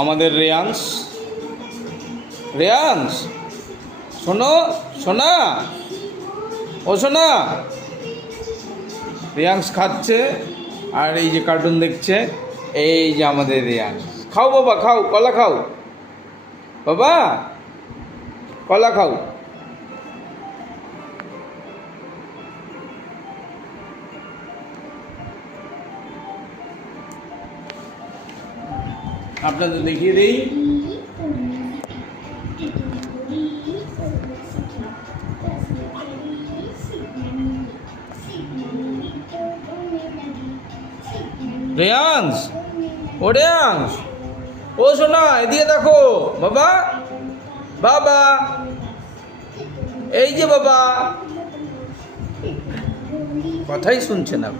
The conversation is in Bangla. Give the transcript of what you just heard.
আমাদের রেয়াংশ। রেয়াংশ, শোনো সোনা, ও সোনা। রেয়াংশ খাচ্ছে আর এই যে কার্টুন দেখছে। এই যে আমাদের রেয়াংশ। খাও বাবা, খাও, কলা খাও বাবা, কলা খাও। আপনাদের দেখিয়ে দিই। রেয়াংশ, ও রেয়াংশ, ও সোনা, এদিকে দেখো বাবা, বাবা, এই যে বাবা, কথাই শুনছে না।